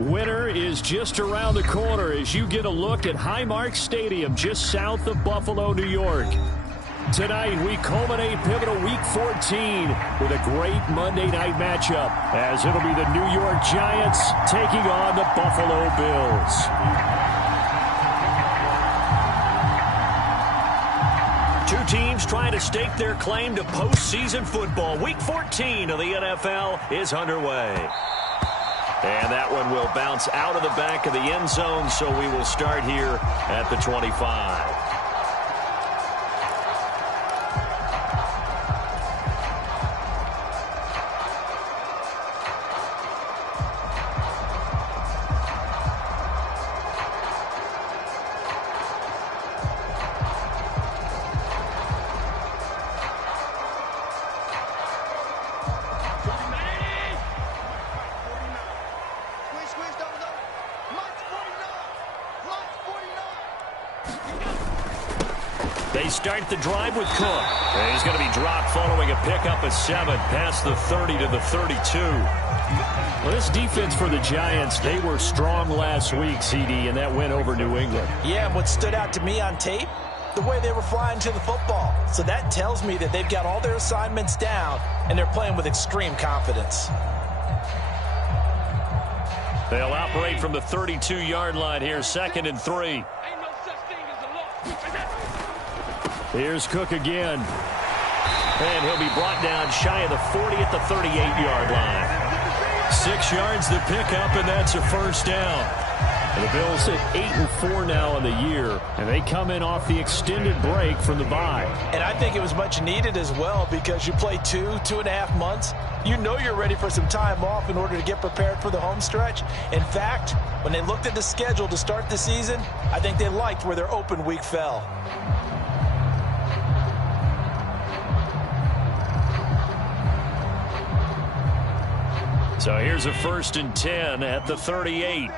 Winter is just around the corner as you get a look at Highmark Stadium just south of Buffalo, New York. Tonight, we culminate pivotal Week 14 with a great Monday night matchup, as it'll be the New York Giants taking on the Buffalo Bills. Two teams trying to stake their claim to postseason football. Week 14 of the NFL is underway. And that one will bounce out of the back of the end zone, so we will start here at the 25. They start the drive with Cook. And he's going to be dropped following a pickup of 7 past the 30 to the 32. Well, this defense for the Giants, they were strong last week, CD, and that win over New England. Yeah, and what stood out to me on tape, the way they were flying to the football. So that tells me that they've got all their assignments down, and they're playing with extreme confidence. They'll operate from the 32-yard line here, 2nd and 3. Here's Cook again. And he'll be brought down shy of the 40 at the 38-yard line. 6 yards to pick up, and that's a first down. And the Bills sit 8-4 now in the year, and they come in off the extended break from the bye. And I think it was much needed as well, because you play 2.5 months. You know you're ready for some time off in order to get prepared for the home stretch. In fact, when they looked at the schedule to start the season, I think they liked where their open week fell. So here's a 1st and 10 at the 38.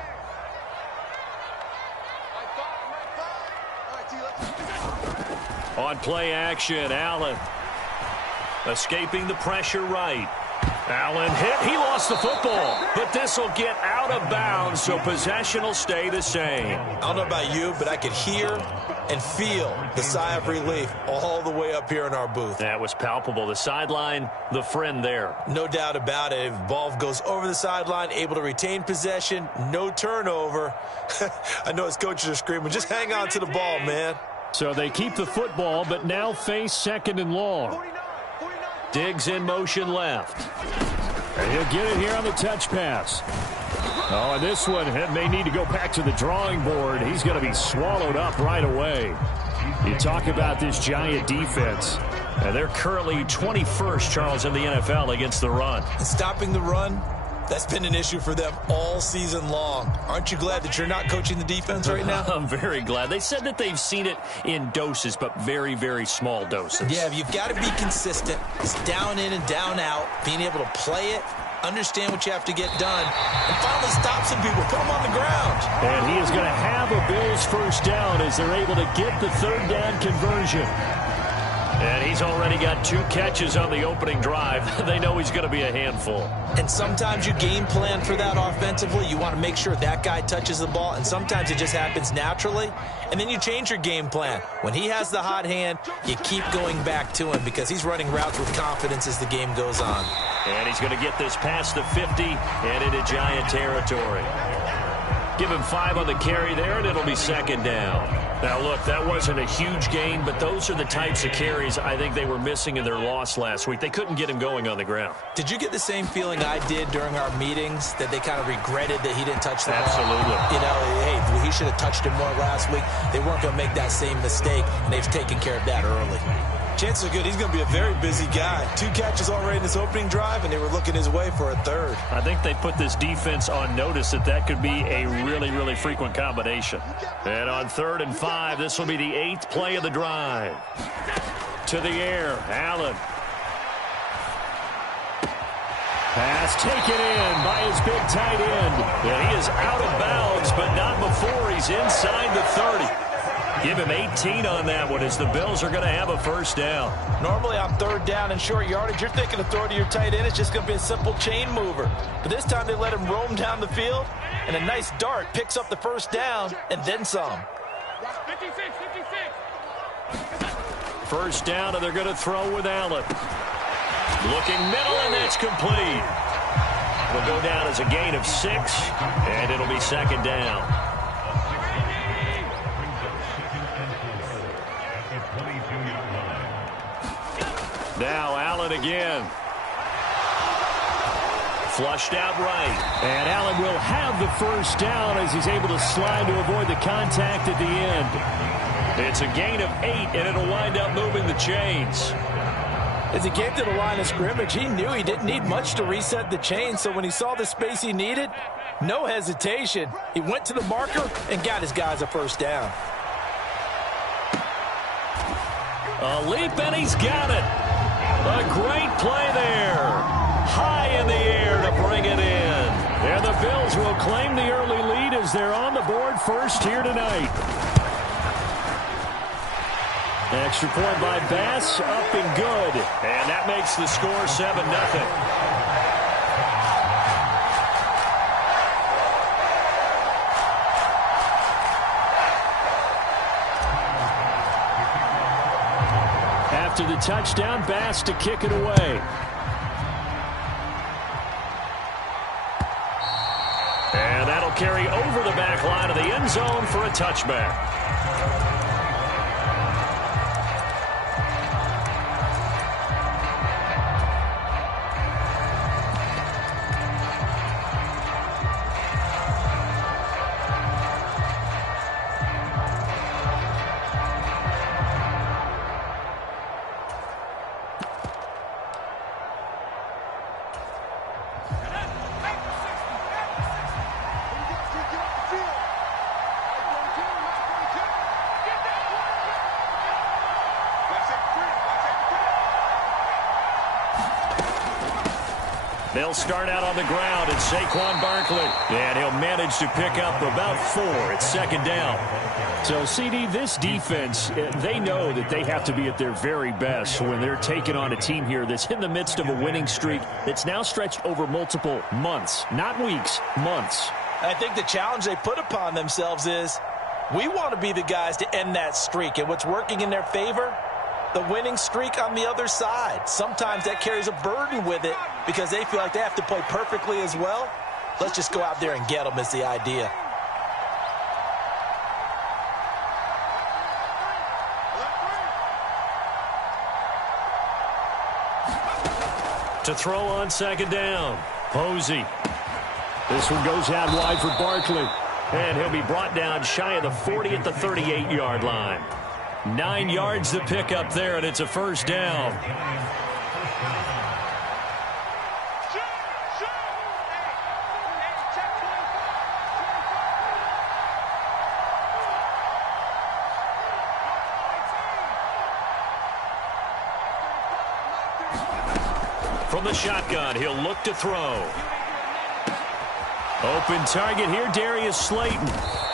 On play action, Allen. Escaping the pressure right. Allen hit. He lost the football. But this will get out of bounds, so possession will stay the same. I don't know about you, but I could hear and feel the sigh of relief all the way up here in our booth. That was palpable. The sideline, the friend there. No doubt about it. If ball goes over the sideline, able to retain possession, no turnover. I know his coaches are screaming, just hang on to the ball, man. So they keep the football, but now face 2nd and long. Diggs in motion left. And he'll get it here on the touch pass. Oh, and this one may need to go back to the drawing board. He's going to be swallowed up right away. You talk about this Giant defense. And they're currently 21st, Charles, in the NFL against the run. And stopping the run, that's been an issue for them all season long. Aren't you glad that you're not coaching the defense right now? I'm very glad. They said that they've seen it in doses, but very, very small doses. Yeah, you've got to be consistent. It's down in and down out, being able to play it, understand what you have to get done, and finally stop some people, put them on the ground. And he is going to have a Bills first down as they're able to get the 3rd down conversion. And he's already got 2 catches on the opening drive. They know he's going to be a handful. And sometimes you game plan for that offensively. You want to make sure that guy touches the ball, and sometimes it just happens naturally. And then you change your game plan. When he has the hot hand, you keep going back to him because he's running routes with confidence as the game goes on. And he's going to get this past the 50 and into Giant territory. Give him 5 on the carry there, and it'll be 2nd down. Now, look, that wasn't a huge gain, but those are the types of carries I think they were missing in their loss last week. They couldn't get him going on the ground. Did you get the same feeling I did during our meetings, that they kind of regretted that he didn't touch the ball? Absolutely. You know, hey, he should have touched him more last week. They weren't going to make that same mistake, and they've taken care of that early. Chances are good he's going to be a very busy guy. 2 catches already in this opening drive, and they were looking his way for a 3rd. I think they put this defense on notice that could be a really, really frequent combination. And on 3rd and 5, this will be the 8th play of the drive. To the air, Allen. Pass taken in by his big tight end. And he is out of bounds, but not before he's inside the 30. Give him 18 on that one as the Bills are going to have a first down. Normally on third down and short yardage, you're thinking of throwing to your tight end. It's just going to be a simple chain mover. But this time they let him roam down the field, and a nice dart picks up the first down and then some. 56. First down, and they're going to throw with Allen. Looking middle, and that's complete. It'll go down as a gain of 6, and it'll be second down. Now Allen again. Flushed out right. And Allen will have the first down as he's able to slide to avoid the contact at the end. It's a gain of 8, and it'll wind up moving the chains. As he came to the line of scrimmage, he knew he didn't need much to reset the chain, so when he saw the space he needed, no hesitation. He went to the marker and got his guys a first down. A leap, and he's got it. A great play there. High in the air to bring it in. And the Bills will claim the early lead as they're on the board first here tonight. Extra point by Bass, up and good. And that makes the score 7-0. After the touchdown, Bass to kick it away. And that'll carry over the back line of the end zone for a touchback. They'll start out on the ground. It's Saquon Barkley. And he'll manage to pick up about 4. It's second down. So, CD, this defense, they know that they have to be at their very best when they're taking on a team here that's in the midst of a winning streak that's now stretched over multiple months. Not weeks, months. I think the challenge they put upon themselves is we want to be the guys to end that streak. And what's working in their favor? The winning streak on the other side. Sometimes that carries a burden with it because they feel like they have to play perfectly as well. Let's just go out there and get them is the idea. To throw on second down, Posey. This one goes out wide for Barkley. And he'll be brought down shy of the 40 at the 38-yard line. 9 yards to pick up there, and it's a first down. From the shotgun, he'll look to throw. Open target here, Darius Slayton.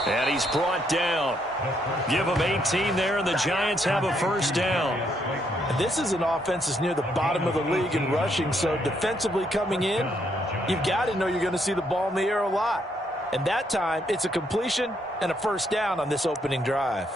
And he's brought down. Give him 18 there, and the Giants have a first down. This is an offense that's near the bottom of the league in rushing, so defensively coming in, you've got to know you're going to see the ball in the air a lot. And that time, it's a completion and a first down on this opening drive.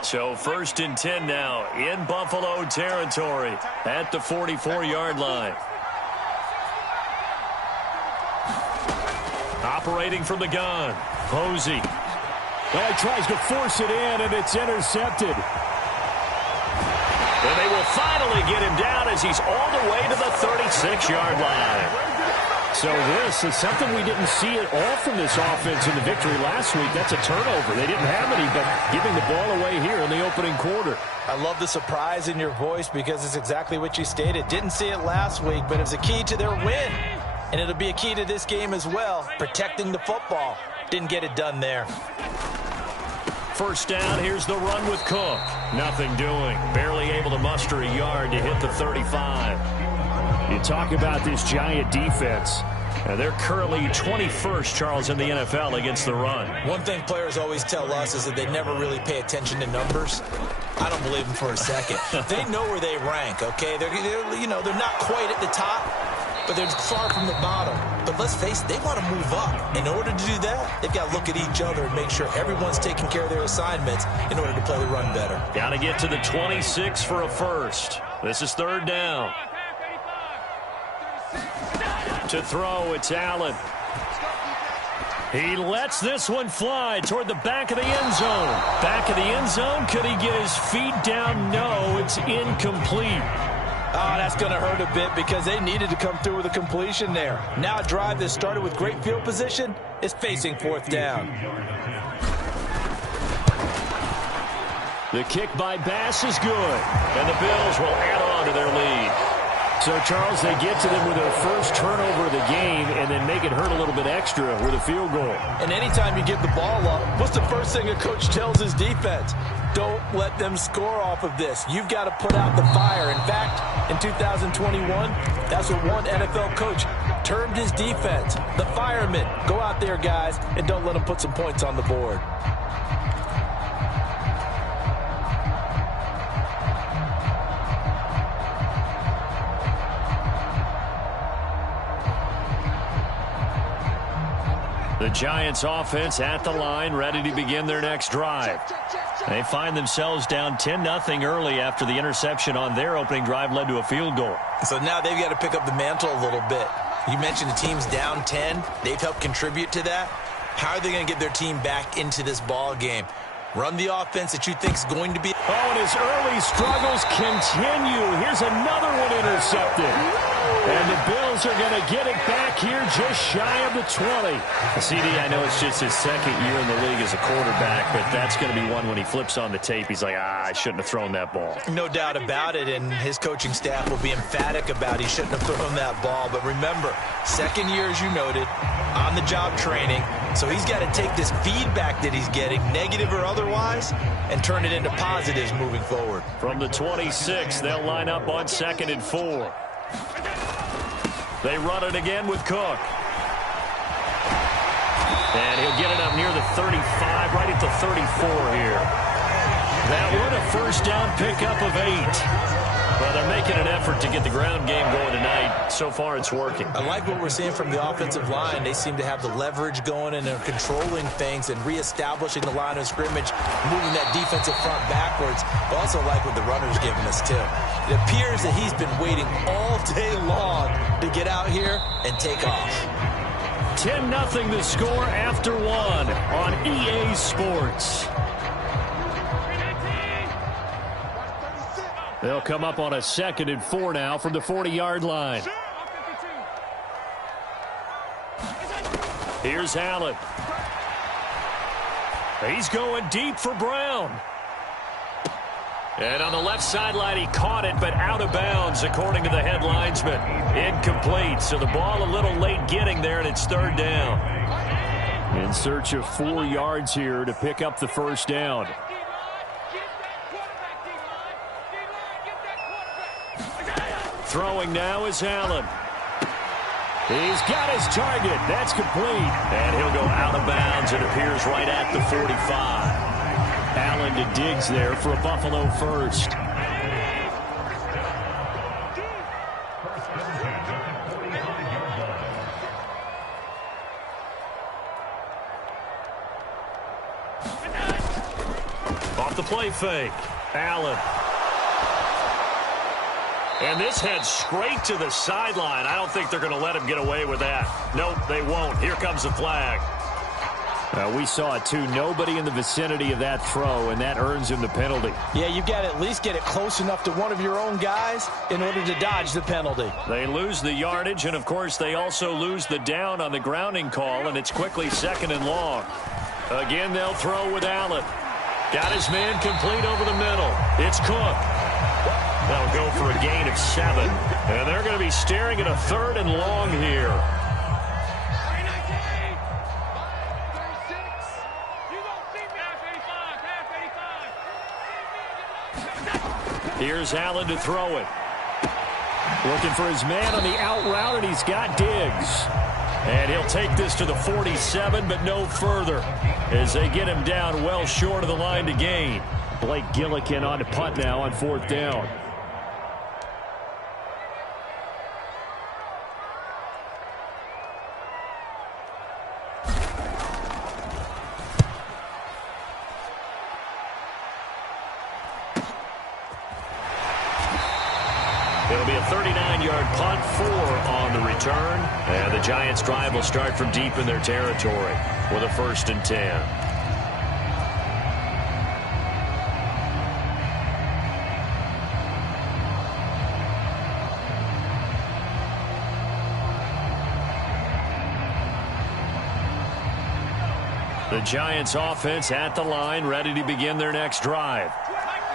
So first and 10 now in Buffalo territory at the 44-yard line. Operating from the gun, Posey. Well, he tries to force it in, and it's intercepted. And they will finally get him down as he's all the way to the 36-yard line. So this is something we didn't see at all from this offense in the victory last week. That's a turnover. They didn't have any, but giving the ball away here in the opening quarter. I love the surprise in your voice because it's exactly what you stated. Didn't see it last week, but it was a key to their win. And it'll be a key to this game as well, protecting the football. Didn't get it done there. First down, here's the run with Cook. Nothing doing. Barely able to muster a yard to hit the 35. You talk about this Giant defense. They're currently 21st, Charles, in the NFL against the run. One thing players always tell us is that they never really pay attention to numbers. I don't believe them for a second. They know where they rank, okay? They're not quite at the top, but they're far from the bottom. But let's face it, they want to move up. In order to do that, they've got to look at each other and make sure everyone's taking care of their assignments in order to play the run better. Got to get to the 26 for a first. This is third down. To throw, it's Allen. He lets this one fly toward the back of the end zone. Back of the end zone, could he get his feet down? No, it's incomplete. Oh, that's going to hurt a bit because they needed to come through with a completion there. Now a drive that started with great field position is facing fourth down. The kick by Bass is good, and the Bills will add on to their lead. So, Charles, they get to them with their first turnover of the game and then make it hurt a little bit extra with a field goal. And anytime you give the ball up, what's the first thing a coach tells his defense? Don't let them score off of this. You've got to put out the fire. In fact, in 2021, that's what one NFL coach termed his defense. The firemen. Go out there, guys, and don't let them put some points on the board. The Giants offense at the line, ready to begin their next drive. They find themselves down 10-0 early after the interception on their opening drive led to a field goal. So now they've got to pick up the mantle a little bit. You mentioned the team's down 10. They've helped contribute to that. How are they going to get their team back into this ball game? Run the offense that you think is going to be. Oh, and his early struggles continue. Here's another one intercepted. And the Bills are going to get it back here just shy of the 20. CD, I know it's just his second year in the league as a quarterback, but that's going to be one when he flips on the tape. He's like, I shouldn't have thrown that ball. No doubt about it, and his coaching staff will be emphatic about he shouldn't have thrown that ball. But remember, second year, as you noted, on-the-job training. So he's got to take this feedback that he's getting, negative or otherwise, and turn it into positives moving forward. From the 26, they'll line up on 2nd and 4. They run it again with Cook. And he'll get it up near the 35, right at the 34 here. That one a first down pickup of 8. Well, they're making an effort to get the ground game going tonight. So far, it's working. I like what we're seeing from the offensive line. They seem to have the leverage going, and they're controlling things and reestablishing the line of scrimmage, moving that defensive front backwards. But also like what the runner's giving us, too. It appears that he's been waiting all day long to get out here and take off. 10-0 the score after 1 on EA Sports. They'll come up on a 2nd and 4 now from the 40-yard line. Here's Allen. He's going deep for Brown. And on the left sideline, he caught it, but out of bounds, according to the head linesman. Incomplete, so the ball a little late getting there, and it's third down. In search of 4 yards here to pick up the first down. Throwing now is Allen. He's got his target. That's complete. And he'll go out of bounds. It appears right at the 45. Allen to Diggs there for a Buffalo first. Off the play fake. Allen. And this heads straight to the sideline. I don't think they're going to let him get away with that. Nope, they won't. Here comes the flag. We saw it, too. Nobody in the vicinity of that throw, and that earns him the penalty. Yeah, you've got to at least get it close enough to one of your own guys in order to dodge the penalty. They lose the yardage, and, of course, they also lose the down on the grounding call, and it's quickly 2nd and long. Again, they'll throw with Allen. Got his man complete over the middle. It's Cook. They'll go for a gain of 7. And they're going to be staring at a 3rd and long here. Here's Allen to throw it. Looking for his man on the out route, and he's got Diggs. And he'll take this to the 47, but no further, as they get him down well short of the line to gain. Blake Gillikin on to punt now on 4th down. It'll be a 39-yard punt, 4 on the return. And the Giants' drive will start from deep in their territory with a 1st and 10. The Giants' offense at the line, ready to begin their next drive.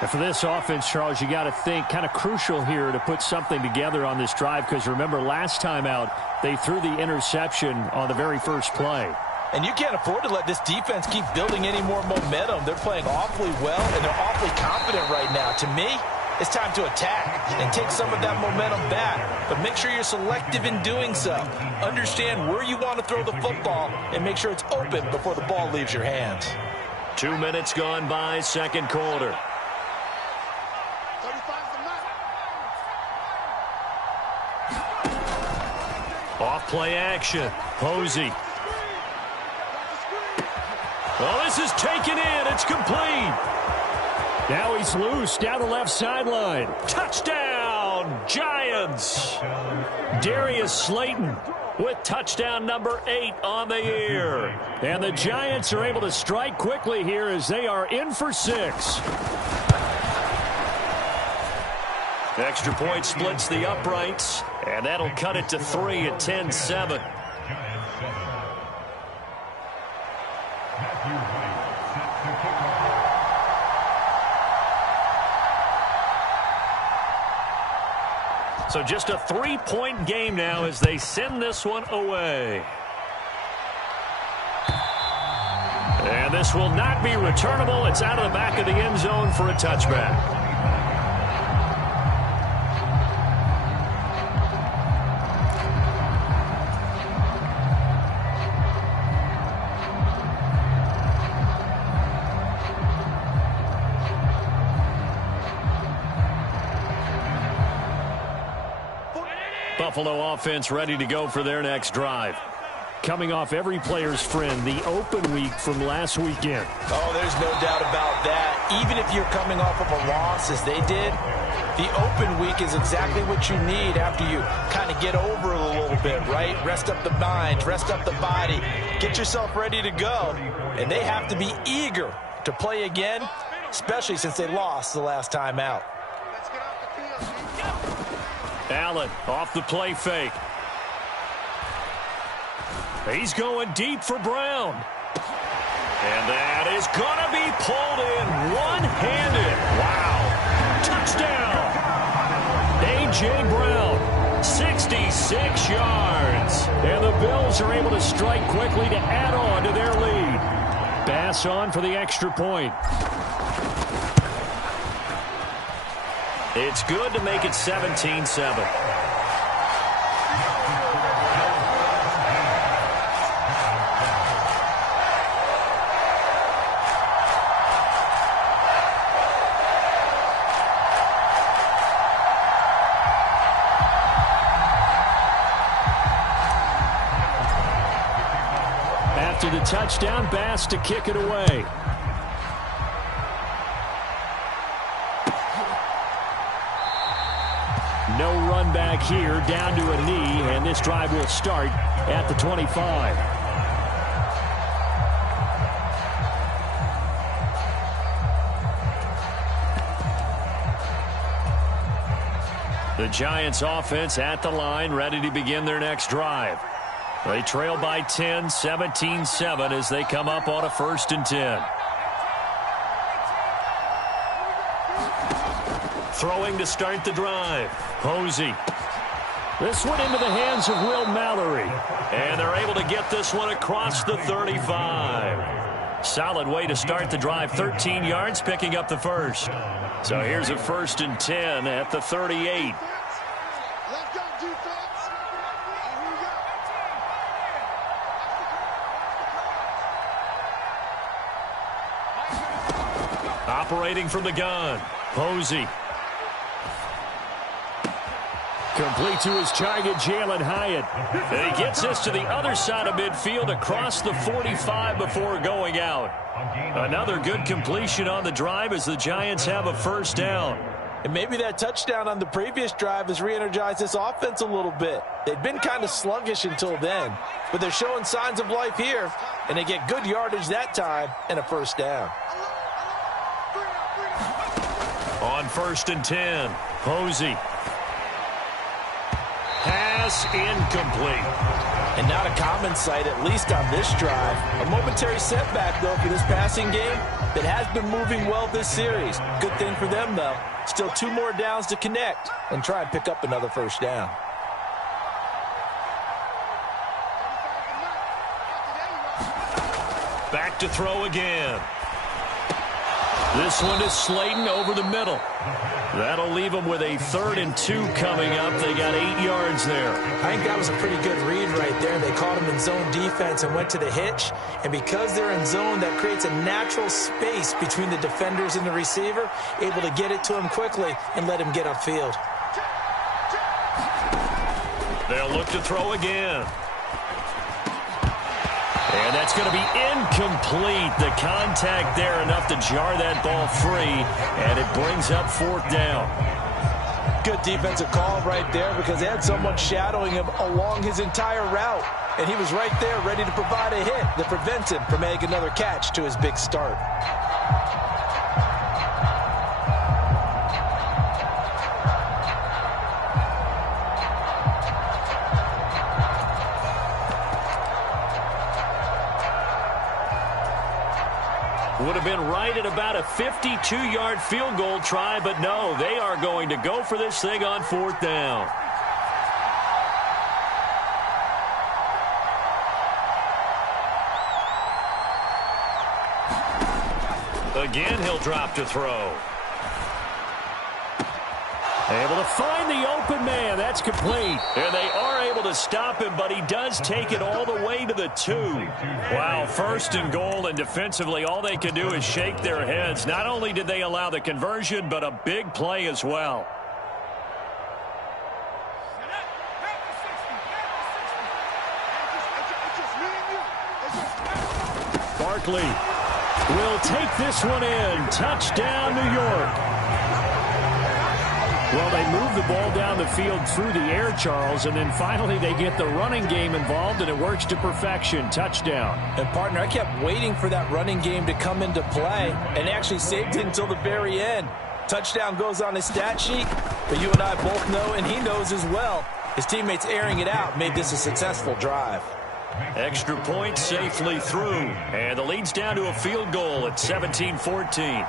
And for this offense, Charles, you got to think kind of crucial here to put something together on this drive, because remember, last time out, they threw the interception on the very first play. And you can't afford to let this defense keep building any more momentum. They're playing awfully well, and they're awfully confident right now. To me, it's time to attack and take some of that momentum back. But make sure you're selective in doing so. Understand where you want to throw the football and make sure it's open before the ball leaves your hands. 2 minutes gone by, second quarter. Off play action. Posey. Well, this is taken in. It's complete. Now he's loose down the left sideline. Touchdown, Giants. Darius Slayton with touchdown number 8 on the year. And the Giants are able to strike quickly here as they are in for 6. Extra point splits the uprights, and that'll cut it to 3 at 10-7. So just a 3-point game now as they send this one away. And this will not be returnable. It's out of the back of the end zone for a touchback. Buffalo offense ready to go for their next drive. Coming off every player's friend, the open week from last weekend. Oh, there's no doubt about that. Even if you're coming off of a loss as they did, the open week is exactly what you need after you kind of get over it a little bit, right? Rest up the mind, rest up the body, get yourself ready to go. And they have to be eager to play again, especially since they lost the last time out. Allen off the play fake. He's going deep for Brown. And that is going to be pulled in one-handed. Wow. Touchdown. A.J. Brown, 66 yards. And the Bills are able to strike quickly to add on to their lead. Bass on for the extra point. It's good to make it 17-7. After the touchdown, Bass to kick it away. No run back here, down to a knee, and this drive will start at the 25. The Giants offense at the line, ready to begin their next drive. They trail by 10, 17-7 as they come up on a 1st and 10. Throwing to start the drive. Posey. This one into the hands of Will Mallory. And they're able to get this one across the 35. Solid way to start the drive. 13 yards, picking up the first. So here's a 1st and 10 at the 38. Operating from the gun, Posey. Complete to his target, Jalen Hyatt. And he gets this to the other side of midfield across the 45 before going out. Another good completion on the drive as the Giants have a 1st down. And maybe that touchdown on the previous drive has re-energized this offense a little bit. They've been kind of sluggish until then, but they're showing signs of life here, and they get good yardage that time and a 1st down. On 1st and 10, Posey. Pass incomplete. And not a common sight, at least on this drive. A momentary setback, though, for this passing game that has been moving well this series. Good thing for them, though. Still 2 more downs to connect and try and pick up another 1st down. Back to throw again. This one is Slayton over the middle. That'll leave them with a 3rd and 2 coming up. They got 8 yards there. I think that was a pretty good read right there. They caught him in zone defense and went to the hitch. And because they're in zone, that creates a natural space between the defenders and the receiver, able to get it to him quickly and let him get upfield. They'll look to throw again. And that's going to be incomplete. The contact there enough to jar that ball free, and it brings up 4th down. Good defensive call right there because they had someone shadowing him along his entire route, and he was right there ready to provide a hit that prevents him from making another catch to his big start. Would have been right at about a 52-yard field goal try, but no, they are going to go for this thing on 4th down. Again, he'll drop to throw. Able to find the open man. That's complete. And they are able to stop him, but he does take it all the way to the 2. Wow, 1st and goal, and defensively all they can do is shake their heads. Not only did they allow the conversion, but a big play as well. Barkley will take this one in. Touchdown, New York. Well, they move the ball down the field through the air, Charles, and then finally they get the running game involved, and it works to perfection. Touchdown. And, partner, I kept waiting for that running game to come into play and actually saved it until the very end. Touchdown goes on his stat sheet, but you and I both know, and he knows as well, his teammates airing it out made this a successful drive. Extra point safely through, and the lead's down to a field goal at 17-14.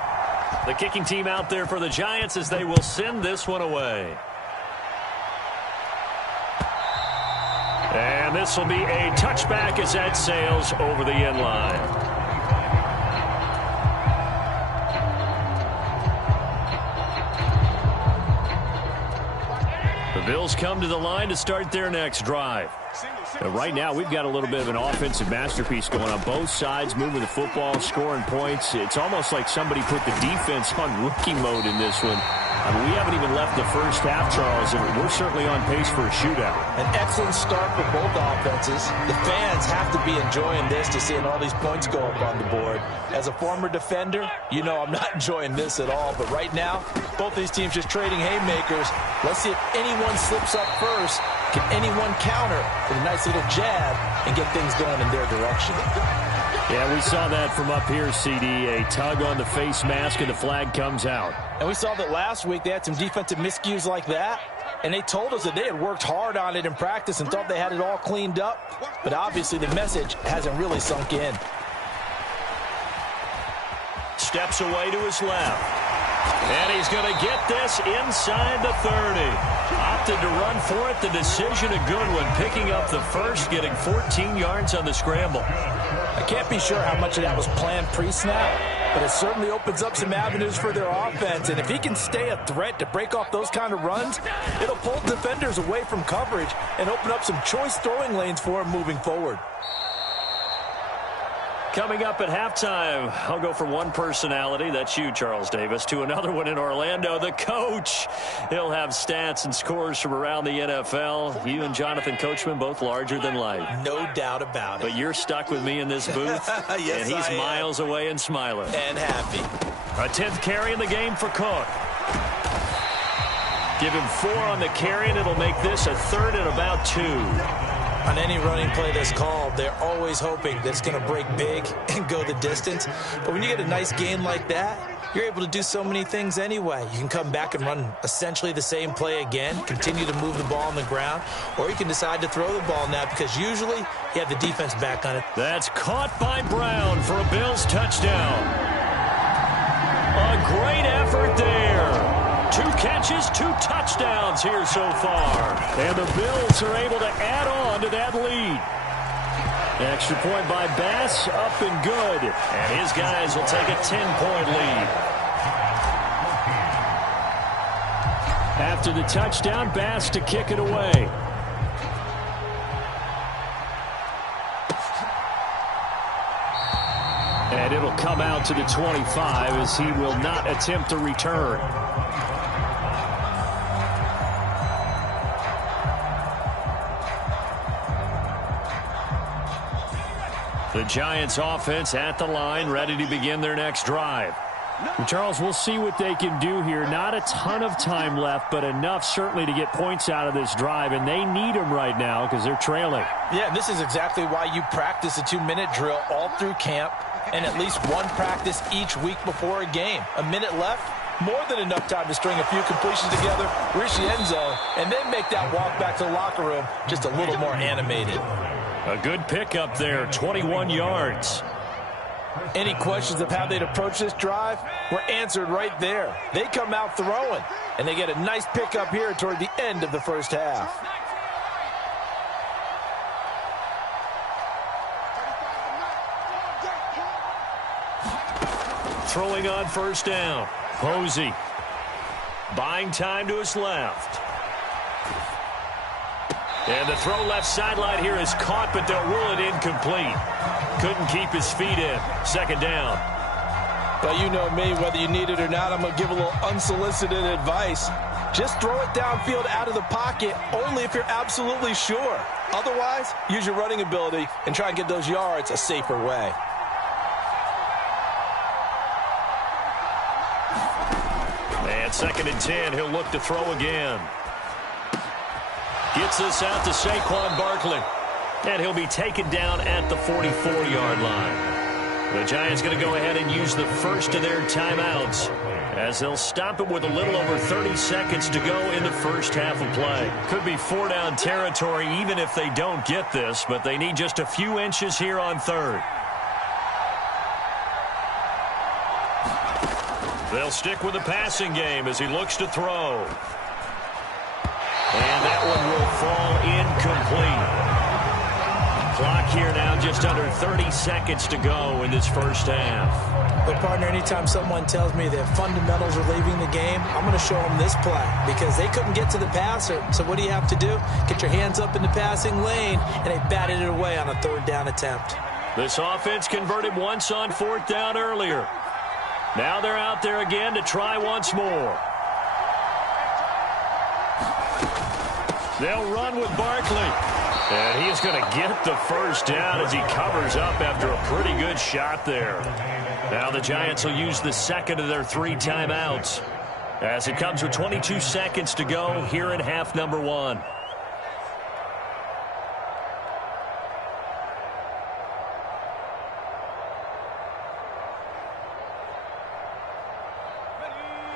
The kicking team out there for the Giants as they will send this one away. And this will be a touchback as that sails over the end line. The Bills come to the line to start their next drive. Right now, we've got a little bit of an offensive masterpiece going on both sides, moving the football, scoring points. It's almost like somebody put the defense on rookie mode in this one. I mean, we haven't even left the first half, Charles, and we're certainly on pace for a shootout. An excellent start for both offenses. The fans have to be enjoying this to seeing all these points go up on the board. As a former defender, you know I'm not enjoying this at all. But right now, both these teams just trading haymakers. Let's see if anyone slips up first. Can anyone counter with a nice little jab and get things going in their direction? Yeah, we saw that from up here, CD. A tug on the face mask, and the flag comes out. And we saw that last week they had some defensive miscues like that, and they told us that they had worked hard on it in practice and thought they had it all cleaned up. But obviously the message hasn't really sunk in. Steps away to his left. And he's going to get this inside the 30. Opted to run for it. The decision a good one. Picking up the first, getting 14 yards on the scramble. I can't be sure how much of that was planned pre-snap, but it certainly opens up some avenues for their offense. And if he can stay a threat to break off those kind of runs, it'll pull defenders away from coverage and open up some choice throwing lanes for him moving forward. Coming up at halftime, I'll go from one personality, that's you, Charles Davis, to another one in Orlando, the coach. He'll have stats and scores from around the NFL. You and Jonathan Coachman, both larger than life. No doubt about it. But you're stuck with me in this booth, yes, and he's miles away and smiling. And happy. A 10th carry in the game for Cook. Give him 4 on the carry, and it'll make this a 3rd and about 2. On any running play that's called, they're always hoping that it's going to break big and go the distance. But when you get a nice gain like that, you're able to do so many things anyway. You can come back and run essentially the same play again, continue to move the ball on the ground, or you can decide to throw the ball now because usually you have the defense back on it. That's caught by Brown for a Bills touchdown. A great effort there. 2 catches, 2 touchdowns here so far. And the Bills are able to add on to that lead. Extra point by Bass, up and good. And his guys will take a 10-point lead. After the touchdown, Bass to kick it away. And it'll come out to the 25 as he will not attempt to return. The Giants offense at the line, ready to begin their next drive. And Charles, we'll see what they can do here. Not a ton of time left, but enough certainly to get points out of this drive, and they need them right now because they're trailing. Yeah, and this is exactly why you practice a 2-minute drill all through camp and at least one practice each week before a game. A minute left, more than enough time to string a few completions together, reach the end zone, and then make that walk back to the locker room just a little more animated. A good pickup there, 21 yards. Any questions of how they'd approach this drive were answered right there. They come out throwing, and they get a nice pickup here toward the end of the first half. Throwing on first down. Posey. Buying time to his left. And the throw left sideline here is caught, but they'll rule it incomplete. Couldn't keep his feet in. 2nd down. But you know me, whether you need it or not, I'm going to give a little unsolicited advice. Just throw it downfield out of the pocket, only if you're absolutely sure. Otherwise, use your running ability and try and get those yards a safer way. And 2nd and 10, he'll look to throw again. Gets this out to Saquon Barkley. And he'll be taken down at the 44-yard line. The Giants going to go ahead and use the first of their timeouts as they'll stop it with a little over 30 seconds to go in the first half of play. Could be 4-down territory even if they don't get this, but they need just a few inches here on 3rd. They'll stick with the passing game as he looks to throw. And that one will fall incomplete. Clock here now just under 30 seconds to go in this first half. But, partner, anytime someone tells me their fundamentals are leaving the game, I'm going to show them this play because they couldn't get to the passer. So what do you have to do? Get your hands up in the passing lane, and they batted it away on a 3rd down attempt. This offense converted once on 4th down earlier. Now they're out there again to try once more. They'll run with Barkley. And he is going to get the first down as he covers up after a pretty good shot there. Now the Giants will use the 2nd of their 3 timeouts as it comes with 22 seconds to go here in half number 1.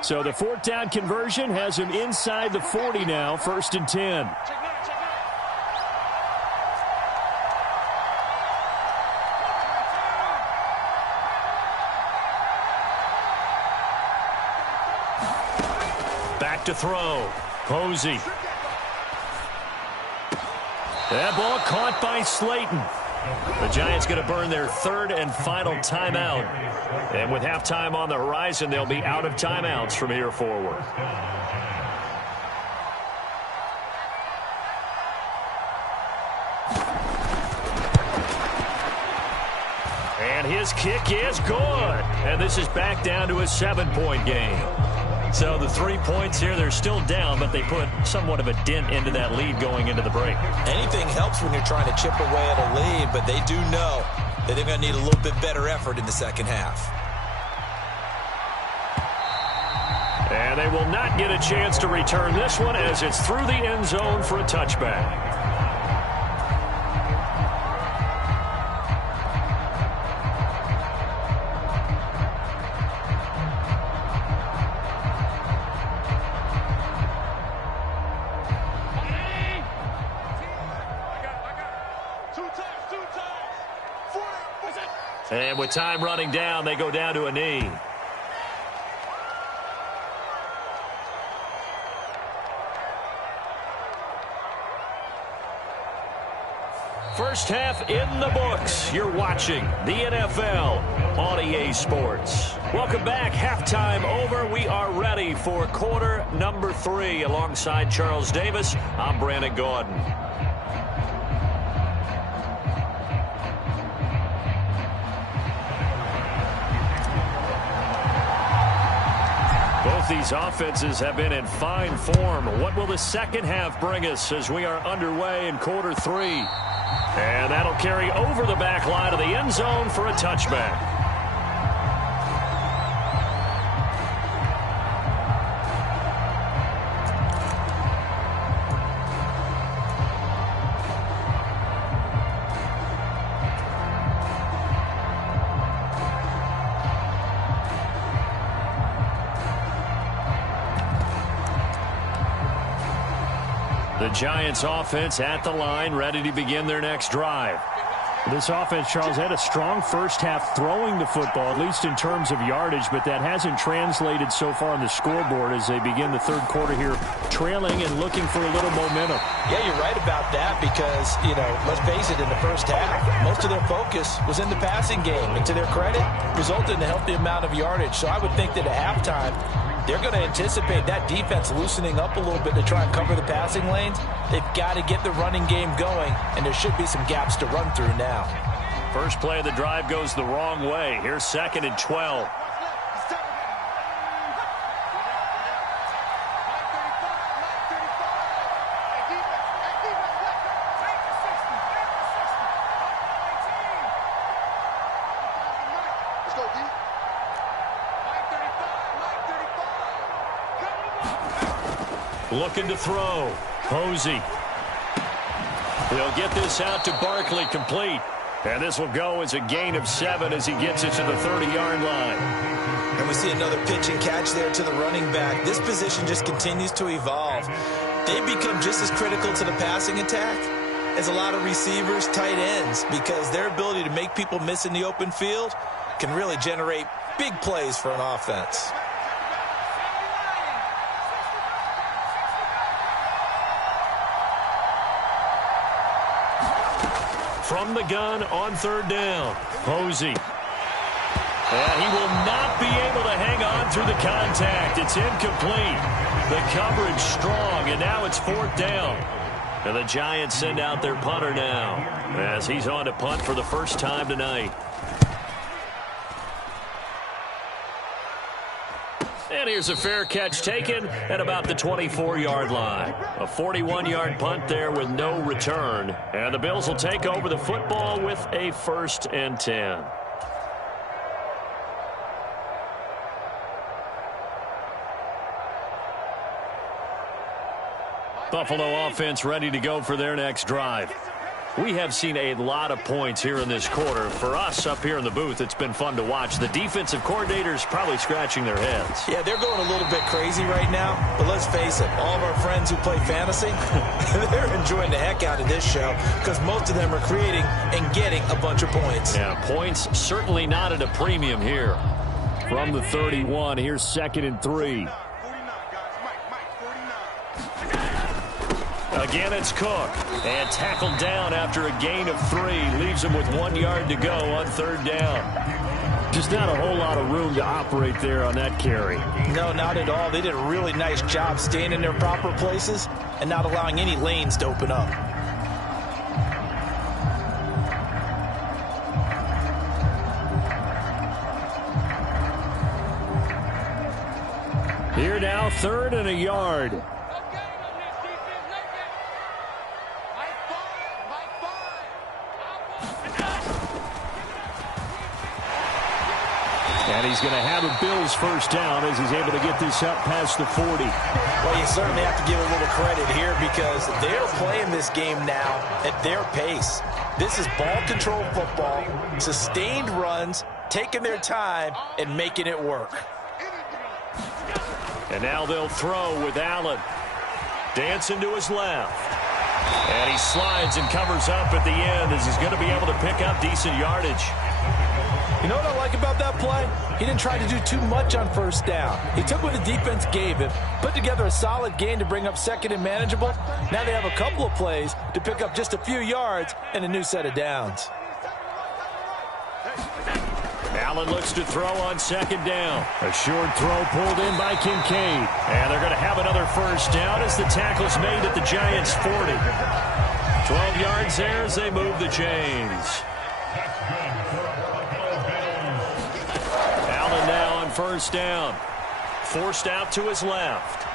So the 4th down conversion has him inside the 40 now, 1st and 10. back to throw. Posey. That ball caught by Slayton. The Giants going to burn their third and final timeout. And with halftime on the horizon, they'll be out of timeouts from here forward. And his kick is good. And this is back down to a 7-point game. So the 3 points here, they're still down, but they put somewhat of a dent into that lead going into the break. Anything helps when you're trying to chip away at a lead, but they do know that they're going to need a little bit better effort in the second half. And they will not get a chance to return this one as it's through the end zone for a touchback. And with time running down, they go down to a knee. First half in the books. You're watching the NFL on EA Sports. Welcome back. Halftime over. We are ready for quarter number 3. Alongside Charles Davis, I'm Brandon Gaudin. Both these offenses have been in fine form. What will the second half bring us as we are underway in quarter 3? And that'll carry over the back line of the end zone for a touchback. The Giants offense at the line, ready to begin their next drive. This offense, Charles, had a strong first half throwing the football, at least in terms of yardage, but that hasn't translated so far on the scoreboard as they begin the third quarter here, trailing and looking for a little momentum. Yeah, you're right about that because, let's face it, in the first half, most of their focus was in the passing game, and to their credit, resulted in a healthy amount of yardage. So I would think that at halftime, they're going to anticipate that defense loosening up a little bit to try and cover the passing lanes. They've got to get the running game going, and there should be some gaps to run through now. First play of the drive goes the wrong way. Here's 2nd and 12. Looking to throw. Posey. He'll get this out to Barkley, complete. And this will go as a gain of 7 as he gets it to the 30-yard line. And we see another pitch and catch there to the running back. This position just continues to evolve. They become just as critical to the passing attack as a lot of receivers, tight ends, because their ability to make people miss in the open field can really generate big plays for an offense. From the gun on 3rd down. Posey. And he will not be able to hang on through the contact. It's incomplete. The coverage strong, and now it's 4th down. And the Giants send out their punter now as he's on to punt for the first time tonight. And here's a fair catch taken at about the 24-yard line. A 41-yard punt there with no return. And the Bills will take over the football with a 1st and 10. Buffalo offense ready to go for their next drive. We have seen a lot of points here in this quarter. For us up here in the booth, it's been fun to watch. The defensive coordinators probably scratching their heads. Yeah, they're going a little bit crazy right now. But let's face it, all of our friends who play fantasy, they're enjoying the heck out of this show because most of them are creating and getting a bunch of points. Yeah, points certainly not at a premium here. From the 31, here's 2nd and 3. Again, it's Cook. And tackled down after a gain of 3. Leaves him with 1 yard to go on 3rd down. Just not a whole lot of room to operate there on that carry. No, not at all. They did a really nice job staying in their proper places and not allowing any lanes to open up. Here now, 3rd and a yard. And he's going to have a Bills first down as he's able to get this up past the 40. Well, you certainly have to give a little credit here because they're playing this game now at their pace. This is ball control football, sustained runs, taking their time, and making it work. And now they'll throw with Allen. Dancing to his left. And he slides and covers up at the end as he's going to be able to pick up decent yardage. You know what I like about that play? He didn't try to do too much on 1st down. He took what the defense gave him, put together a solid gain to bring up 2nd and manageable. Now they have a couple of plays to pick up just a few yards and a new set of downs. Allen looks to throw on 2nd down. A short throw pulled in by Kincaid. And they're going to have another first down as the tackle's made at the Giants' 40. 12 yards there as they move the chains. Allen now on 1st down. Forced out to his left.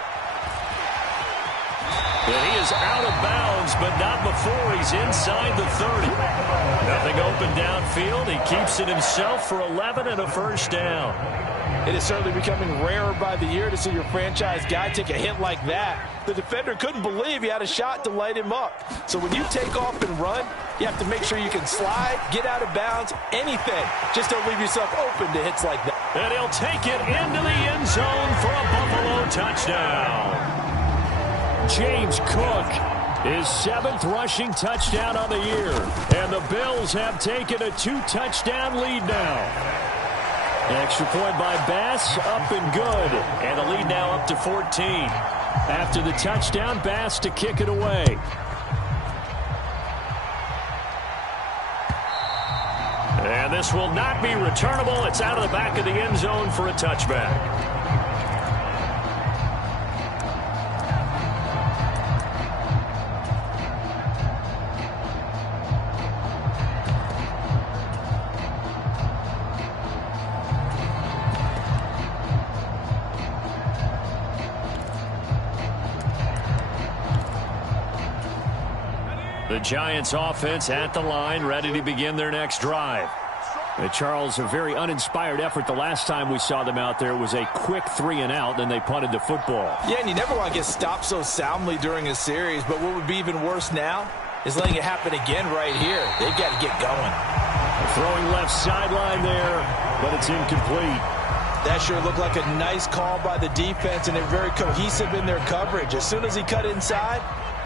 And he is out of bounds, but not before he's inside the 30. Nothing open downfield. He keeps it himself for 11 and a first down. It is certainly becoming rarer by the year to see your franchise guy take a hit like that. The defender couldn't believe he had a shot to light him up. So when you take off and run, you have to make sure you can slide, get out of bounds, anything. Just don't leave yourself open to hits like that. And he'll take it into the end zone for a Buffalo touchdown. James Cook, his 7th rushing touchdown on the year. And the Bills have taken a 2-touchdown lead now. An extra point by Bass, up and good. And the lead now up to 14. After the touchdown, Bass to kick it away. And this will not be returnable. It's out of the back of the end zone for a touchback. The Giants offense at the line, ready to begin their next drive. Charles, a very uninspired effort. The last time we saw them out there was a quick 3-and-out, then they punted the football. Yeah, and you never want to get stopped so soundly during a series, but what would be even worse now is letting it happen again right here. They've got to get going. Throwing left sideline there, but it's incomplete. That sure looked like a nice call by the defense, and they're very cohesive in their coverage. As soon as he cut inside,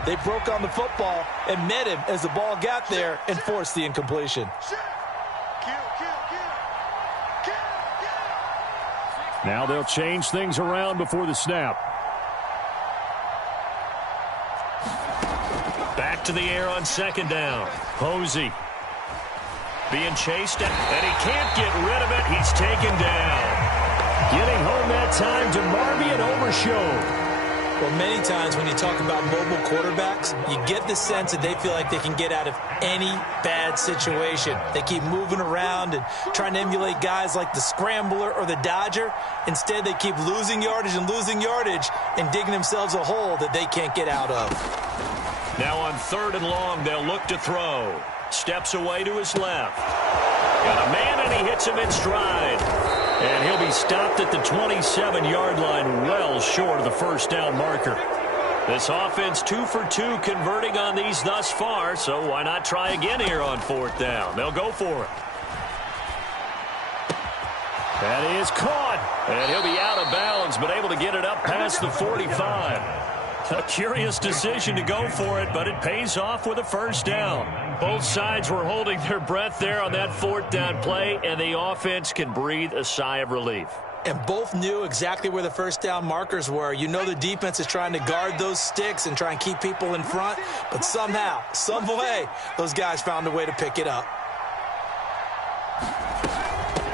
they broke on the football and met him as the ball got there and forced the incompletion. Now they'll change things around before the snap. Back to the air on 2nd down. Posey being chased, and he can't get rid of it. He's taken down. Getting home that time to Marmion Overshow. Well, many times when you talk about mobile quarterbacks, you get the sense that they feel like they can get out of any bad situation. They keep moving around and trying to emulate guys like the Scrambler or the Dodger. Instead, they keep losing yardage and digging themselves a hole that they can't get out of. Now on 3rd and long, they'll look to throw. Steps away to his left. Got a man, and he hits him in stride. And he'll be stopped at the 27-yard line, well short of the first down marker. This offense 2 for 2 converting on these thus far, so why not try again here on 4th down? They'll go for it. That is caught. And he'll be out of bounds, but able to get it up past the 45. A curious decision to go for it, but it pays off with a first down. Both sides were holding their breath there on that 4th down play, and the offense can breathe a sigh of relief. And both knew exactly where the first down markers were. You know the defense is trying to guard those sticks and try and keep people in front. But somehow, some way, those guys found a way to pick it up.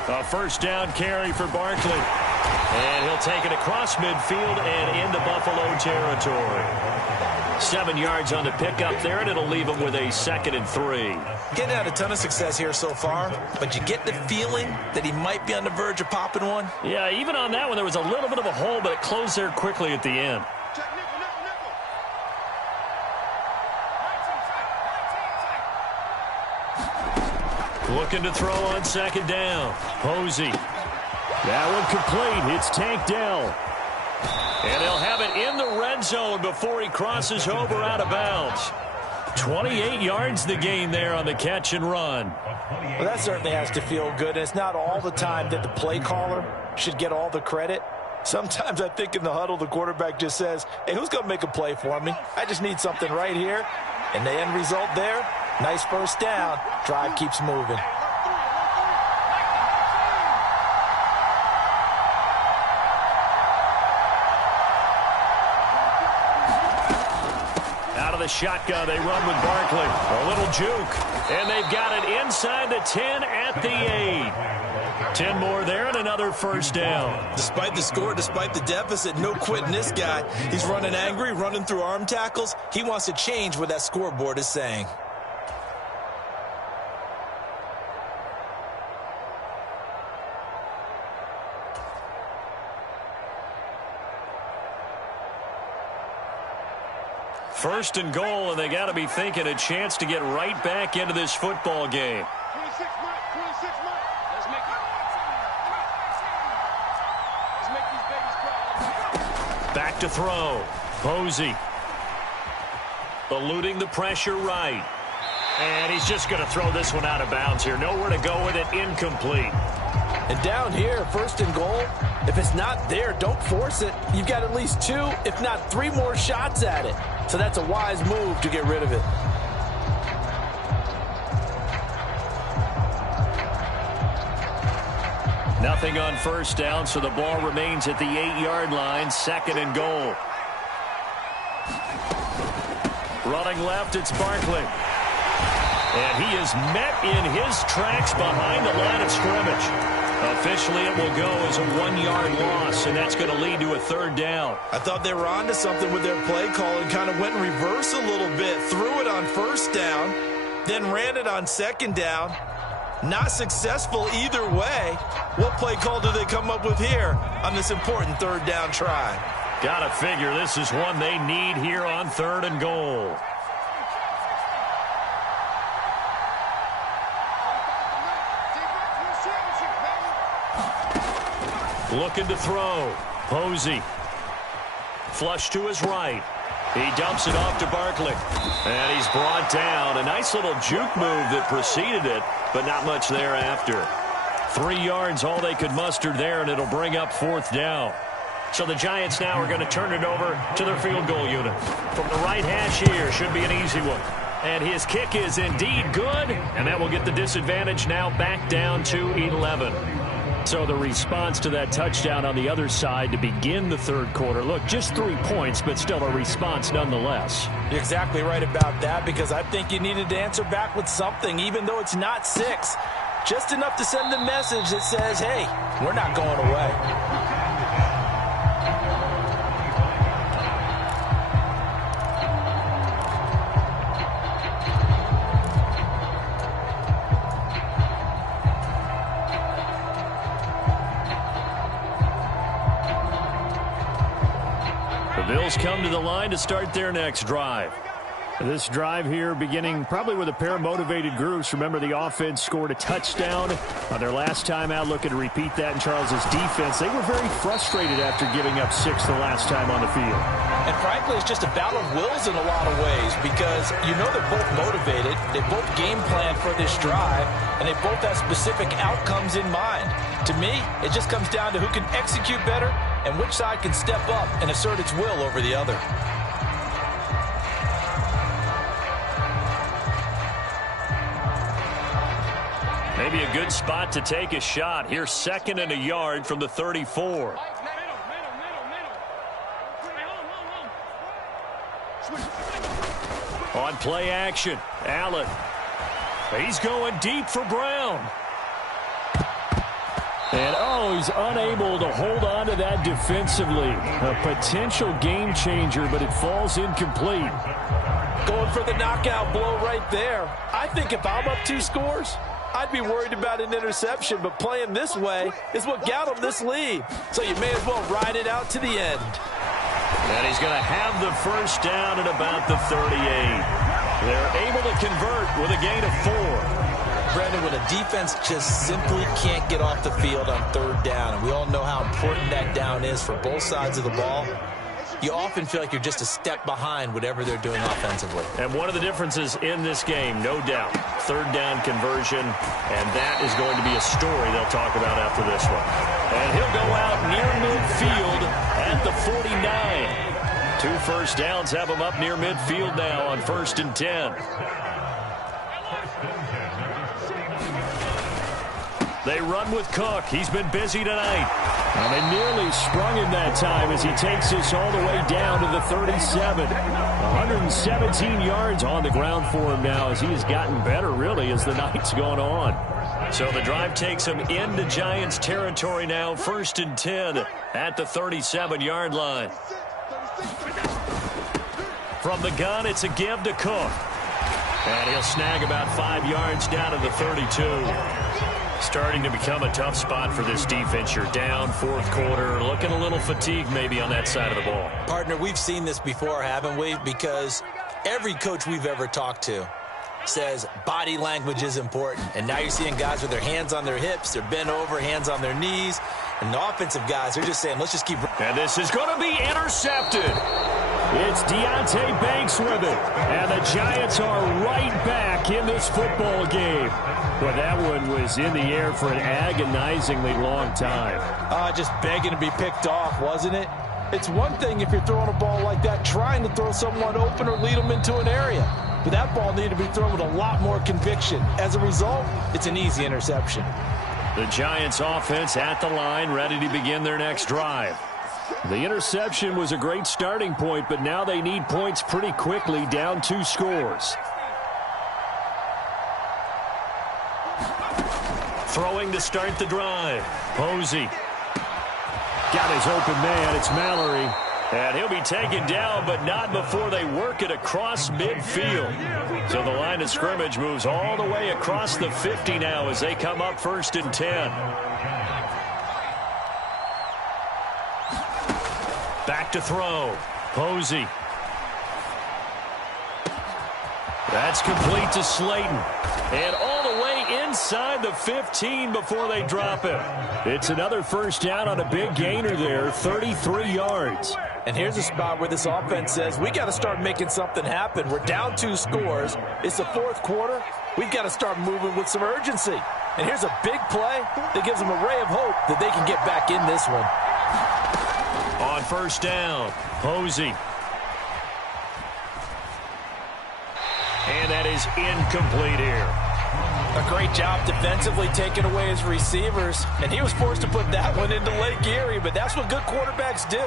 A first down carry for Barkley. And he'll take it across midfield and into Buffalo territory. 7 yards on the pickup there, and it'll leave him with a 2nd and 3. Getting had a ton of success here so far, but you get the feeling that he might be on the verge of popping one. Yeah, even on that one, there was a little bit of a hole, but it closed there quickly at the end. Looking to throw on 2nd down. Posey. That one complete. It's Tank Dell. And he'll have it in the red zone before he crosses over out of bounds. 28 yards the gain there on the catch and run. Well, that certainly has to feel good. And it's not all the time that the play caller should get all the credit. Sometimes I think in the huddle, the quarterback just says, hey, who's going to make a play for me? I just need something right here. And the end result there, nice first down. Drive keeps moving. The shotgun, they run with Barkley. A little juke. And they've got it inside the 10 at the 8. 10 more there and another first down. Despite the score, despite the deficit, no quitting this guy. He's running angry, running through arm tackles. He wants to change what that scoreboard is saying. First and goal, and they got to be thinking a chance to get right back into this football game. 26 months. Let's make these babies cry. Back to throw. Posey. Eluding the pressure right. And he's just going to throw this one out of bounds here. Nowhere to go with it. Incomplete. And down here, first and goal, if it's not there, don't force it. You've got at least 2, if not 3 more shots at it. So that's a wise move to get rid of it. Nothing on first down, so the ball remains at the 8-yard line. 2nd and goal. Running left, it's Barkley. And he is met in his tracks behind the line of scrimmage. Officially, it will go as a 1-yard loss, and that's going to lead to a 3rd down. I thought they were onto something with their play call and kind of went in reverse a little bit. Threw it on first down, then ran it on 2nd down. Not successful either way. What play call do they come up with here on this important 3rd down try? Got to figure this is one they need here on 3rd and goal. Looking to throw. Posey. Flush to his right. He dumps it off to Barkley. And he's brought down. A nice little juke move that preceded it, but not much thereafter. 3 yards, all they could muster there, and it'll bring up 4th down. So the Giants now are going to turn it over to their field goal unit. From the right hash here, should be an easy one. And his kick is indeed good, and that will get the disadvantage now back down to 11. So the response to that touchdown on the other side to begin the 3rd quarter. Look, just 3 points, but still a response nonetheless. You're exactly right about that, because I think you needed to answer back with something, even though it's not 6. Just enough to send the message that says, hey, we're not going away. Bills come to the line to start their next drive. This drive here beginning probably with a pair of motivated groups. Remember, the offense scored a touchdown on their last time out. Looking to repeat that in Charles's defense. They were very frustrated after giving up 6 the last time on the field. And frankly, it's just a battle of wills in a lot of ways, because you know they're both motivated. They both game plan for this drive, and they both have specific outcomes in mind. To me, it just comes down to who can execute better and which side can step up and assert its will over the other. Maybe a good spot to take a shot. Here's 2nd and a yard from the 34. On play action, Allen. He's going deep for Brown. And, he's unable to hold on to that defensively. A potential game changer, but it falls incomplete. Going for the knockout blow right there. I think if I'm up 2 scores, I'd be worried about an interception, but playing this way is what got him this lead. So you may as well ride it out to the end. And he's going to have the first down at about the 38. They're able to convert with a gain of 4. Brendan, when a defense just simply can't get off the field on 3rd down, and we all know how important that down is for both sides of the ball, you often feel like you're just a step behind whatever they're doing offensively. And one of the differences in this game, no doubt, 3rd down conversion, and that is going to be a story they'll talk about after this one. And he'll go out near midfield at the 49. 2 first downs have him up near midfield now on 1st and 10. They run with Cook. He's been busy tonight. And they nearly sprung him that time as he takes us all the way down to the 37. 117 yards on the ground for him now as he has gotten better, really, as the night's gone on. So the drive takes him into Giants territory now. 1st and 10 at the 37-yard line. From the gun, it's a give to Cook. And he'll snag about 5 yards down to the 32. Starting to become a tough spot for this defense. You're down 4th quarter, looking a little fatigued maybe on that side of the ball. Partner, we've seen this before, haven't we? Because every coach we've ever talked to says body language is important. And now you're seeing guys with their hands on their hips, they're bent over, hands on their knees. And the offensive guys, they're just saying, let's just keep... And this is going to be intercepted. It's Deonte Banks with it. And the Giants are right back in this football game. But that one was in the air for an agonizingly long time. Just begging to be picked off, wasn't it? It's one thing if you're throwing a ball like that, trying to throw someone open or lead them into an area. But that ball needed to be thrown with a lot more conviction. As a result, it's an easy interception. The Giants offense at the line, ready to begin their next drive. The interception was a great starting point, but now they need points pretty quickly, down 2 scores. Throwing to start the drive. Posey. Got his open man. It's Mallory. And he'll be taken down, but not before they work it across midfield. So the line of scrimmage moves all the way across the 50 now as they come up 1st and 10. Back to throw. Posey. That's complete to Slayton. And all the way inside the 15 before they drop him. It's another first down on a big gainer there, 33 yards. And here's a spot where this offense says, we got to start making something happen. We're down 2 scores. It's the 4th quarter. We've got to start moving with some urgency. And here's a big play that gives them a ray of hope that they can get back in this one. On 1st down, Posey. And that is incomplete here. A great job defensively taking away his receivers. And he was forced to put that one into Lake Erie, but that's what good quarterbacks do.